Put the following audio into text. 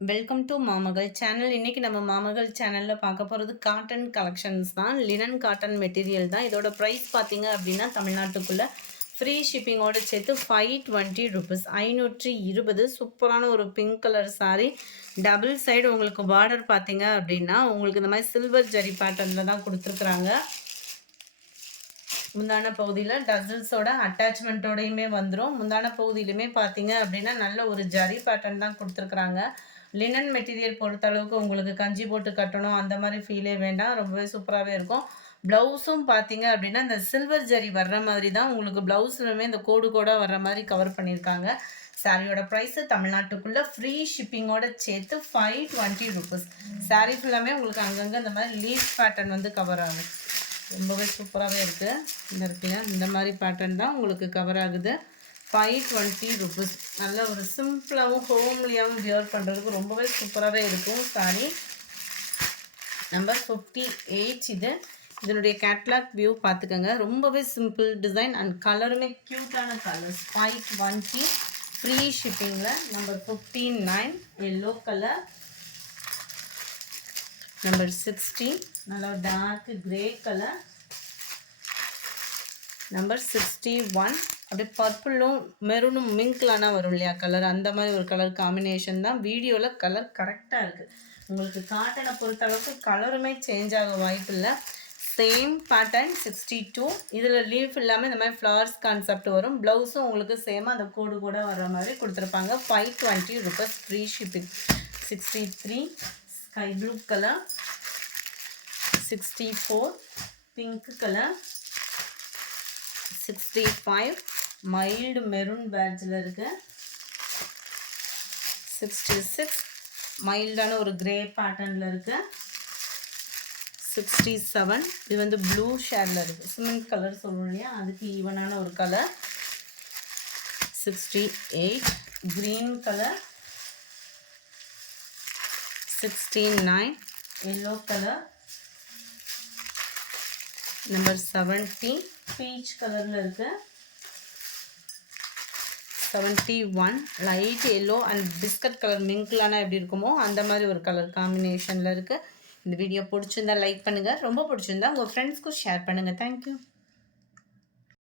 Welcome to மாமகள் channel. இன்றைக்கி நம்ம மாமகள் சேனலில் பார்க்க போகிறது காட்டன் கலெக்ஷன்ஸ் தான். லினன் காட்டன் மெட்டீரியல் தான். இதோட ப்ரைஸ் பார்த்தீங்க அப்படின்னா தமிழ்நாட்டுக்குள்ளே ஃப்ரீ ஷிப்பிங்கோடு சேர்த்து 520 rupees, 520. சூப்பரான ஒரு pink colour sari. Double side உங்களுக்கு பார்டர் பார்த்தீங்க அப்படின்னா உங்களுக்கு இந்த மாதிரி சில்வர் ஜரி பேட்டர்னில் தான் கொடுத்துருக்குறாங்க. முந்தான பகுதியில் டசல்ஸோட அட்டாச்மெண்ட்டோடையுமே வந்துடும். முந்தான பகுதியிலுமே பார்த்தீங்க அப்படின்னா நல்ல ஒரு ஜரி பேட்டர்ன் தான் கொடுத்துருக்குறாங்க. லினன் மெட்டீரியல் பொறுத்தளவுக்கு உங்களுக்கு கஞ்சி போட்டு கட்டணும் அந்த மாதிரி ஃபீலே வேண்டாம், ரொம்பவே சூப்பராகவே இருக்கும். ப்ளவுஸும் பார்த்தீங்க அப்படின்னா இந்த சில்வர் ஜரி வர்ற மாதிரி தான் உங்களுக்கு ப்ளவுஸ்லுமே இந்த கோடாக வர்ற மாதிரி கவர் பண்ணியிருக்காங்க. சாரியோட ப்ரைஸு தமிழ்நாட்டுக்குள்ளே ஃப்ரீ ஷிப்பிங்கோட சேர்த்து 520 rupees. சாரீ ஃபுல்லாமே உங்களுக்கு அங்கங்கே இந்த மாதிரி லீஃப் பேட்டர்ன் வந்து கவர் ஆகும். ரொம்பவே சூப்பராகவே இருக்குது. இந்த இருக்குல்ல இந்த மாதிரி பேட்டர்ன் தான் உங்களுக்கு கவர் ஆகுது. 520 rupees. நல்ல ஒரு சிம்பிளாகவும் ஹோம்லியாகவும் வியர் பண்ணுறதுக்கு ரொம்பவே சூப்பராகவே இருக்கும் சாரி. நம்பர் 58 இதனுடைய கேட்லாக் வியூ பார்த்துக்கோங்க. ரொம்பவே சிம்பிள் டிசைன் அண்ட் கலருமே க்யூட்டான கலர்ஸ். 520 ஃப்ரீ ஷிப்பிங்கில். Number 59 yellow colour. நம்பர் 60 நல்லா டார்க் கிரே கலர். நம்பர் 61 அப்படியே பர்பிளும் மெரூனும் மிங்க்லானா வரும் இல்லையா கலர், அந்த மாதிரி ஒரு கலர் காம்பினேஷன் தான். வீடியோவில் கலர் கரெக்டாக இருக்குது. உங்களுக்கு காட்டனை பொறுத்தளவுக்கு கலருமே சேஞ்ச் ஆக வாய்ப்பு இல்லை. Same pattern 62. இதில் லீஃப் இல்லாமல் இந்த மாதிரி ஃப்ளவர்ஸ் கான்செப்ட் வரும். ப்ளவுஸும் உங்களுக்கு சேமாக அந்த கோடு வர்ற மாதிரி கொடுத்துருப்பாங்க. 520 rupees free shipping. 63 sky blue colour. 64 pink colour. 65 mild maroon பேட்ஜில் இருக்குது. 66 மைல்டான ஒரு கிரே பேட்டர்னில் இருக்குது. 67 இது வந்து ப்ளூ ஷேடில் இருக்குது. சிமெண்ட் கலர் சொல்லுவோம் இல்லையா, அதுக்கு ஈவனான ஒரு colour. 68 green colour. 69 yellow colour. Number 70 peach கலரில் இருக்குது. 71 light yellow and biscuit colour மிங்க்லானா எப்படி இருக்குமோ அந்த மாதிரி ஒரு கலர் காம்பினேஷனில் இருக்குது. இந்த வீடியோ பிடிச்சிருந்தா லைக் பண்ணுங்கள், ரொம்ப பிடிச்சிருந்தா உங்கள் ஃப்ரெண்ட்ஸ்க்கும் ஷேர் பண்ணுங்கள். தேங்க்யூ.